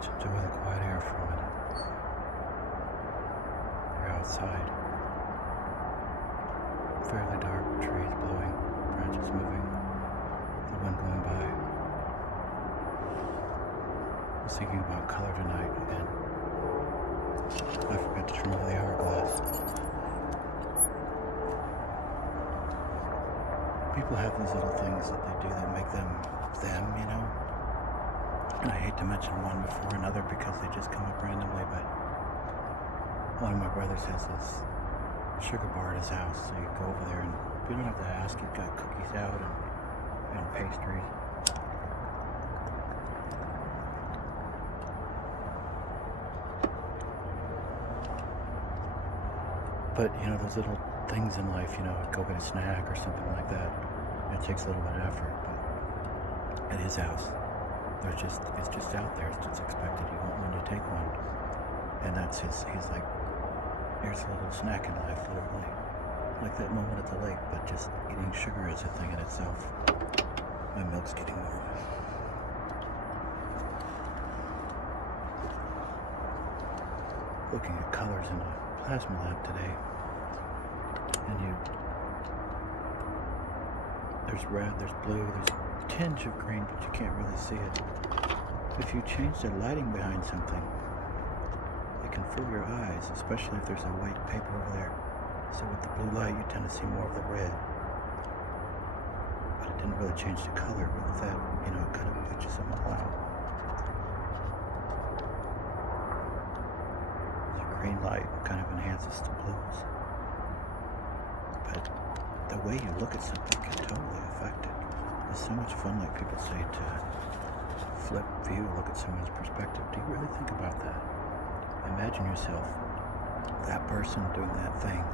Let's enjoy the quiet air for a minute. You're outside. Fairly dark, trees blowing, branches moving, the wind going by. I was thinking about color tonight, and I forgot to turn off the hourglass. People have these little things that they do that make them, you know? And I hate to mention one before another because they just come up randomly, but one of my brothers has this sugar bar at his house, so you go over there and you don't have to ask, you've got cookies out and pastries. But, you know, those little things in life, you know, go get a snack or something like that, it takes a little bit of effort, but at his house, it's just out there, it's just expected. You want one, you take one. And that's he's like, here's a little snack in life, literally. Like that moment at the lake, but just eating sugar is a thing in itself. My milk's getting warm. Looking at colors in a plasma lab today, and there's red, there's blue, there's a tinge of green, but you can't really see it. If you change the lighting behind something, it can fool your eyes, especially if there's a white paper over there. So with the blue light, you tend to see more of the red. But it didn't really change the color. With that, you know, it kind of bleaches them all out. The green light kind of enhances the blues. But the way you look at something can totally affect it. It's so much fun, like people say, to flip view, look at someone's perspective. Do you really think about that? Imagine yourself, that person doing that thing.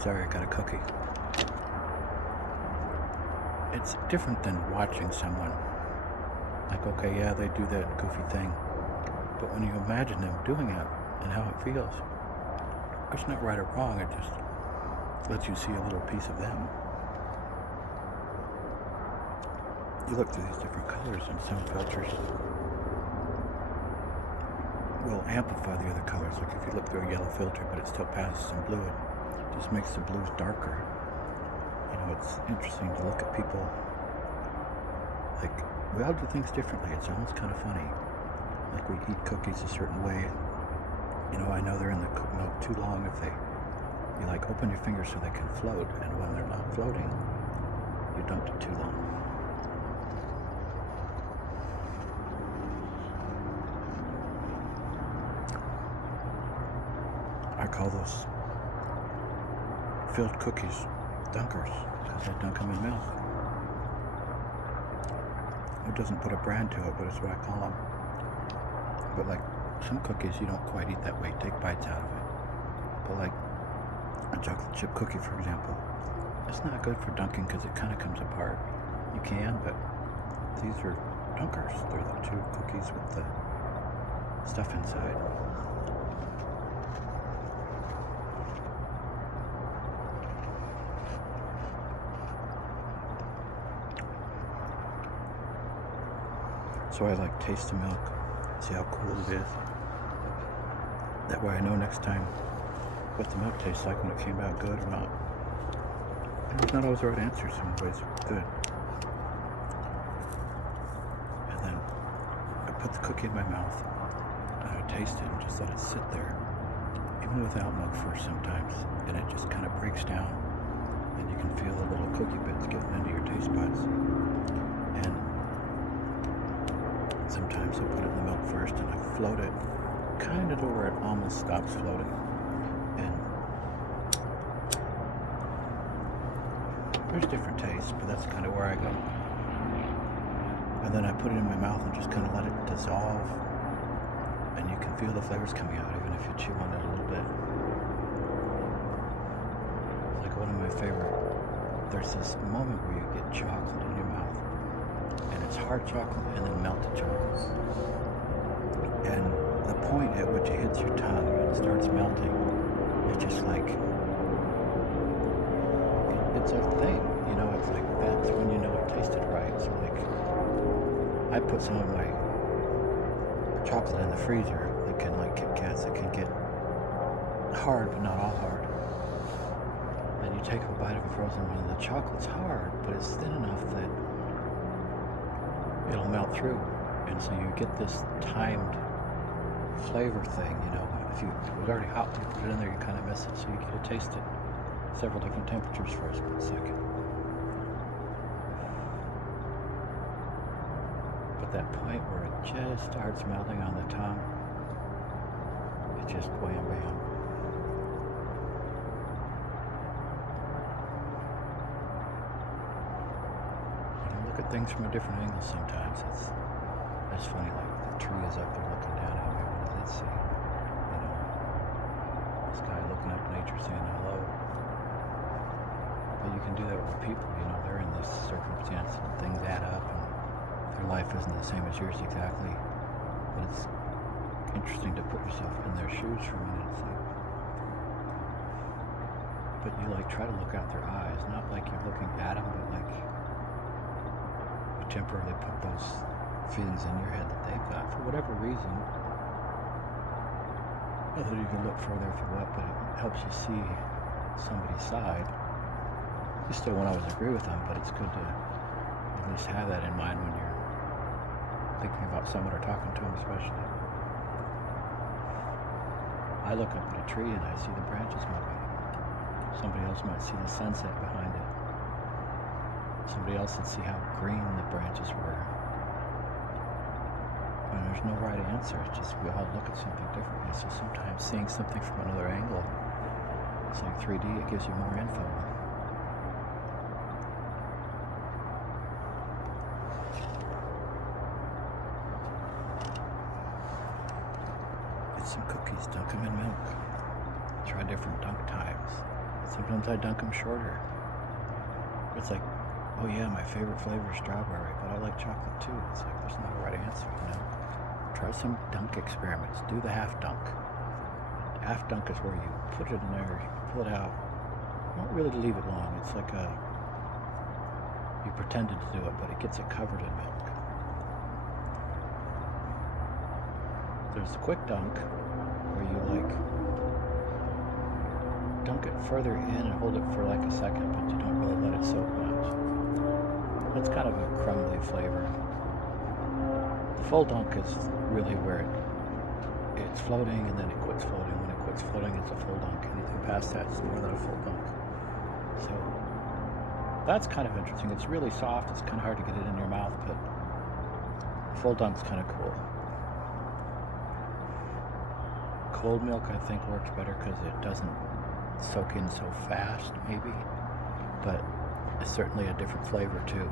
Sorry, I got a cookie. It's different than watching someone. Like, okay, yeah, they do that goofy thing. But when you imagine them doing it and how it feels, it's not right or wrong, it just lets you see a little piece of them. You look through these different colors, and some filters will amplify the other colors. Like if you look through a yellow filter, but it still passes some blue, it just makes the blues darker. You know, it's interesting to look at people. Like, we all do things differently. It's almost kind of funny. Like we eat cookies a certain way. You know, I know they're in the milk too long if you like open your fingers so they can float, and when they're not floating, you dumped it too long. I call those filled cookies dunkers because I dunk them in milk. It doesn't put a brand to it, but it's what I call them. But like some cookies, you don't quite eat that way. Take bites out of it. But like a chocolate chip cookie, for example, it's not good for dunking because it kind of comes apart. You can, but these are dunkers. They're the two cookies with the stuff inside. So I like taste the milk, see how cool it is. That way I know next time what the milk tastes like when it came out good or not. And it's not always the right answer, some ways are good. And then I put the cookie in my mouth, and I taste it and just let it sit there, even without milk first sometimes, and it just kind of breaks down, and you can feel the little cookie bits getting into your taste buds. And sometimes I put it in the milk first and I float it kind of to where it almost stops floating. And there's different tastes, but that's kind of where I go. And then I put it in my mouth and just kind of let it dissolve. And you can feel the flavors coming out even if you chew on it a little bit. It's like one of my favorite. There's this moment where you get chocolate in your mouth. And it's hard chocolate and then melted chocolate. And the point at which it hits your tongue and it starts melting, it's just like, it it's a thing, you know, it's like that's when you know it tasted right. So like I put some of my chocolate in the freezer, that can, like Kit Kats, that can get hard but not all hard. And you take a bite of a frozen one and the chocolate's hard, but it's thin enough that it'll melt through. And so you get this timed flavor thing, you know. If it was already hot when you put it in there, you kind of miss it. So you get to taste it several different temperatures for a split second. But that point where it just starts melting on the tongue, it's just wham bam. You look at things from a different angle sometimes. It's funny, like the tree is up there looking down at me. What does it see? You know, this guy looking up nature saying hello. But you can do that with people, you know, they're in this circumstance and things add up and their life isn't the same as yours exactly. But it's interesting to put yourself in their shoes for a minute. It's like, but you like try to look out their eyes, not like you're looking at them, but like you temporarily put those feelings in your head that they've got for whatever reason. Not that you can look further if you want, but it helps you see somebody's side. You still won't always agree with them, but it's good to at least have that in mind when you're thinking about someone or talking to them especially. I look up at a tree and I see the branches moving. Somebody else might see the sunset behind it. Somebody else would see how green the branches were. And there's no right answer, it's just we all look at something differently. So sometimes seeing something from another angle, seeing 3D, it gives you more info. Some cookies, dunk them in milk. Try different dunk times. Sometimes I dunk them shorter. It's like, oh yeah, my favorite flavor is strawberry, but I like chocolate too. It's like, there's not a right answer, you know. Try some dunk experiments. Do the half dunk. Half dunk is where you put it in there, you pull it out. Don't really leave it long. It's like you pretended to do it, but it gets it covered in milk. There's the quick dunk, where you like dunk it further in and hold it for like a second, but you don't really let it soak much. That's kind of a crumbly flavor. The full dunk is really where it's floating and then it quits floating. When it quits floating, it's a full dunk. Anything past that is more than a full dunk. So that's kind of interesting. It's really soft. It's kind of hard to get it in your mouth, but full dunk's kind of cool. Cold milk, I think, works better because it doesn't soak in so fast, maybe, but it's certainly a different flavor too.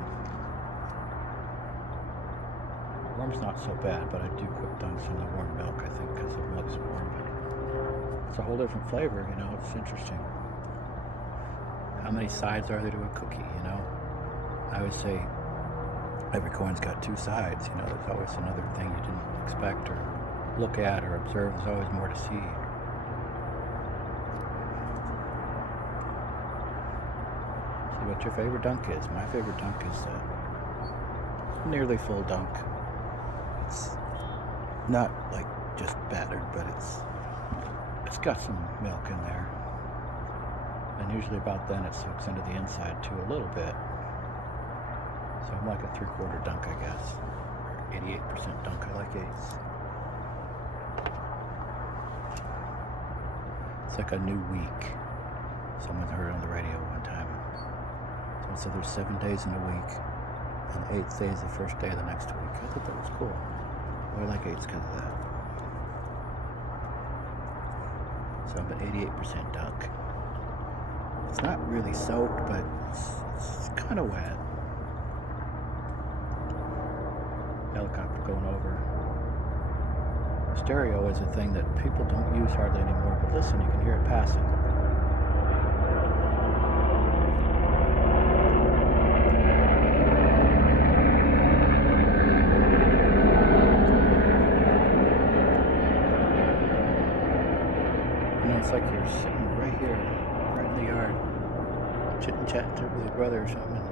Warm's not so bad, but I do quick dunks in the warm milk, I think, because the milk's warm, but it's a whole different flavor, you know. It's interesting. How many sides are there to a cookie, you know? I would say every coin's got two sides, you know. There's always another thing you didn't expect or look at or observe. There's always more to see. See what your favorite dunk is. My favorite dunk is nearly full dunk. It's not like just battered, but it's got some milk in there, and usually about then it soaks into the inside too a little bit. So I'm like a 3/4 dunk, I guess, or 88% dunk. I like 8s. It's like a new week. Someone heard on the radio one time. Someone said there's 7 days in a week, and the 8th day is the first day of the next week. I thought that was cool. Well, I like 8s because of that. So I'm at 88% dunk. It's not really soaked, but it's kind of wet. Helicopter going over. Stereo is a thing that people don't use hardly anymore, but listen, you can hear it passing. You know, it's like you're sitting right here, right in the yard, chit chatting with your brother or something,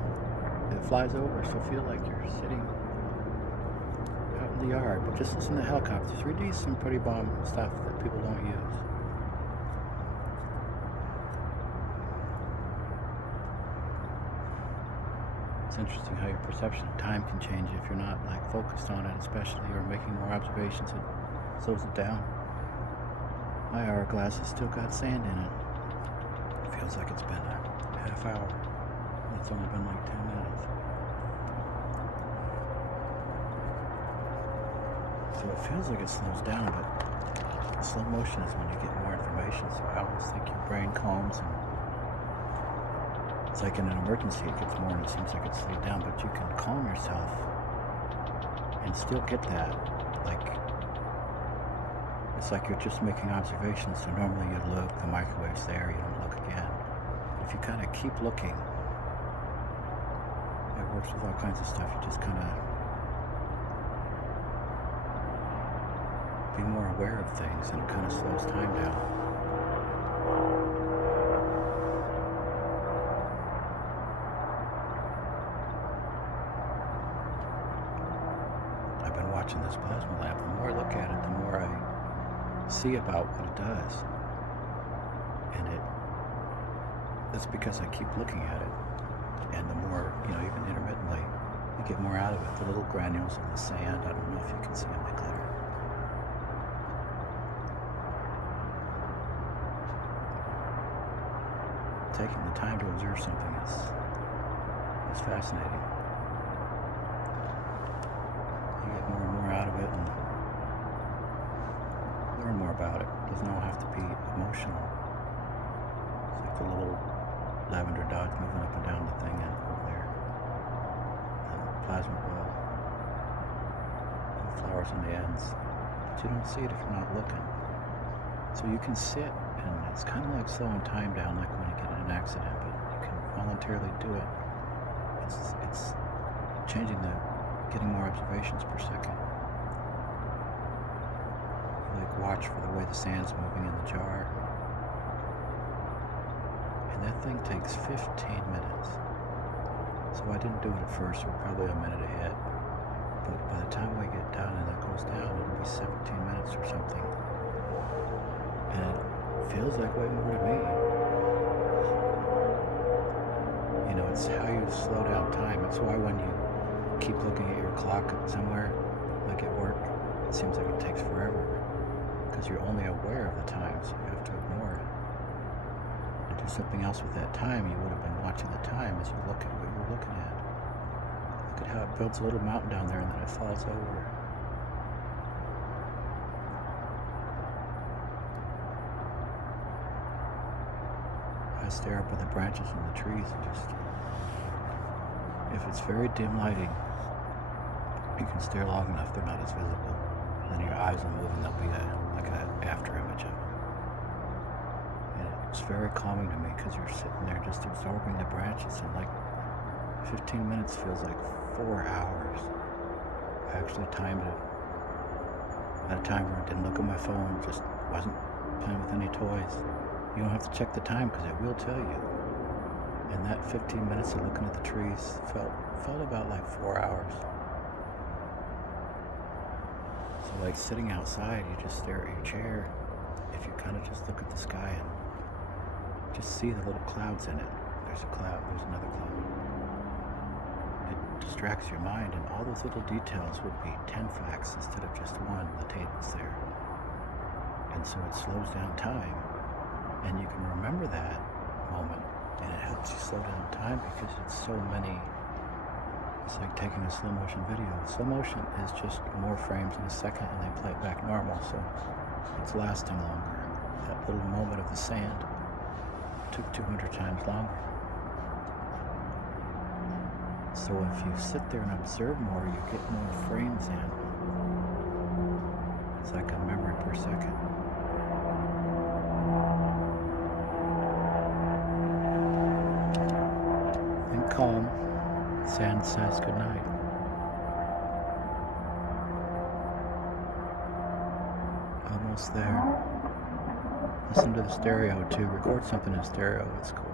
and it flies over, so feel like you're sitting out in the yard. But just listen to helicopters. 3D is some pretty bomb stuff that people don't use. It's interesting how your perception of time can change if you're not like focused on it, especially, or making more observations. It slows it down. My hourglass has still got sand in it. It feels like it's been a half hour. It's only been like 10 minutes. So it feels like it slows down, but slow motion is when you get more information. So I almost think your brain calms, and it's like in an emergency it gets more and it seems like it's slowed down, but you can calm yourself and still get that. Like, it's like you're just making observations. So normally you look, the microwave's there, you don't look again. If you kind of keep looking, it works with all kinds of stuff. You just kind of be more aware of things, and it kind of slows time down. I've been watching this plasma lamp. The more I look at it, the more I see about what it does, and that's because I keep looking at it, and the more, even intermittently, you get more out of it. The little granules in the sand, I don't know if you can see them, they glitter. Taking the time to observe something is fascinating. You get more and more out of it, and learn more about it. It doesn't all have to be emotional. It's like the little lavender dots moving up and down the thing over there. The plasma ball. And the flowers on the ends. But you don't see it if you're not looking. So you can sit, and it's kind of like slowing time down, like when you get in an accident, but you can voluntarily do it. It's changing getting more observations per second. Watch for the way the sand's moving in the jar. And that thing takes 15 minutes. So I didn't do it at first, we're probably a minute ahead. But by the time we get down and it goes down, it'll be 17 minutes or something. And it feels like way more to me. It's how you slow down time. It's why when you keep looking at your clock somewhere, like at work, it seems like it takes forever. Because you're only aware of the time, so you have to ignore it. And do something else with that time. You would have been watching the time as you look at what you're looking at. Look at how it builds a little mountain down there and then it falls over. I stare up at the branches and the trees and just, if it's very dim lighting, you can stare long enough, they're not as visible. Then your eyes will move and there'll be like an after image of them. And it's very calming to me because you're sitting there just absorbing the branches, and like 15 minutes feels like 4 hours. I actually timed it at a time where I didn't look at my phone, just wasn't playing with any toys. You don't have to check the time because it will tell you. And that 15 minutes of looking at the trees felt about like 4 hours. So like sitting outside, you just stare at your chair. If you kind of just look at the sky and just see the little clouds in it. There's a cloud, there's another cloud. It distracts your mind, and all those little details would be 10 facts instead of just one. The table's there. And so it slows down time. And you can remember that moment, and it helps you slow down time because it's so many. It's like taking a slow motion video. Slow motion is just more frames in a second and they play it back normal, so it's lasting longer. That little moment of the sand took 200 times longer. So if you sit there and observe more, you get more frames in. It's like a memory per second. Think calm. Sand says goodnight. Almost there. Listen to the stereo too. Record something in stereo. It's cool.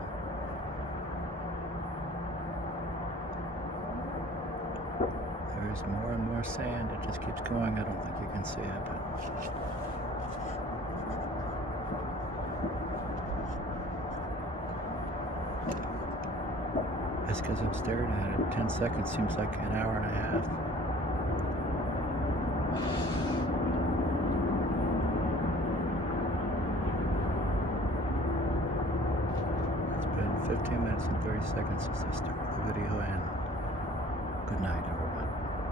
there's more and more sand. It just keeps going. I don't think you can see it, but that's because I'm staring at it. 10 seconds seems like an hour and a half. It's been 15 minutes and 30 seconds since I started the video, and good night, everyone.